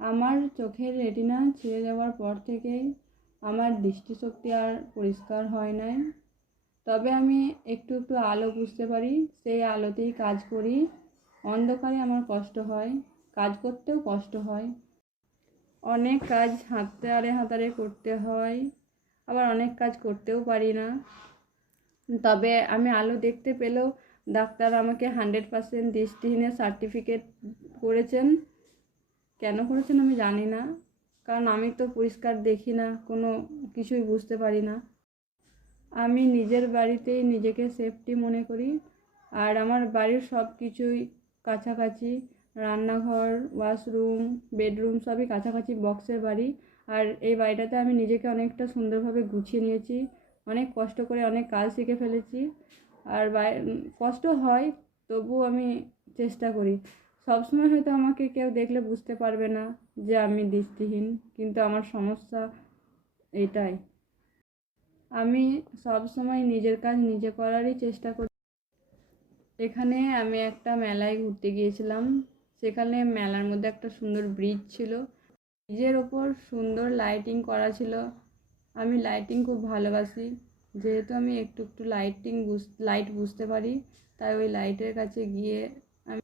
আমার চোখের রেটিনা ছিঁড়ে যাওয়ার পর থেকেই আমার দৃষ্টিশক্তি আর পরিষ্কার হয় নাই। তবে আমি একটু একটু আলো বুঝতে পারি, সেই আলোতেই কাজ করি। অন্ধকারে আমার কষ্ট হয়, কাজ করতেও কষ্ট হয়। অনেক কাজ হাতারে হাতারে করতে হয়, আবার অনেক কাজ করতেও পারি না। তবে আমি আলো দেখতে পেলেও ডাক্তার আমাকে 100% দৃষ্টিহীনের সার্টিফিকেট করেছেন। কেন করেছেন আমি জানি না, কারণ আমি তো পরিষ্কার দেখি না, কোনো কিছুই বুঝতে পারি না। আমি নিজের বাড়িতেই নিজেকে সেফটি মনে করি। আর আমার বাড়ির সব কিছুই কাছাকাছি, রান্নাঘর, ওয়াশরুম, বেডরুম সবই কাছাকাছি বক্সের বাড়ি। আর এই বাড়িটাতে আমি নিজেকে অনেকটা সুন্দরভাবে গুছিয়ে নিয়েছি, অনেক কষ্ট করে অনেক কাজ শিখে ফেলেছি। আর কষ্ট হয়, তবুও আমি চেষ্টা করি। সবসময় হয়তো আমাকে কেউ দেখলে বুঝতে পারবে না যে আমি দৃষ্টিহীন, কিন্তু আমার সমস্যা এটাই। আমি সবসময় নিজের কাজ নিজে করারই চেষ্টা করি। এখানে আমি একটা মেলায় ঘুরতে গিয়েছিলাম। সেখানে মেলার মধ্যে একটা সুন্দর ব্রিজ ছিল, ব্রিজের ওপর সুন্দর লাইটিং করা ছিল। আমি লাইটিং খুব ভালোবাসি, যেহেতু আমি একটু একটু লাইট বুঝতে পারি, তাই ওই লাইটের কাছে গিয়ে আমি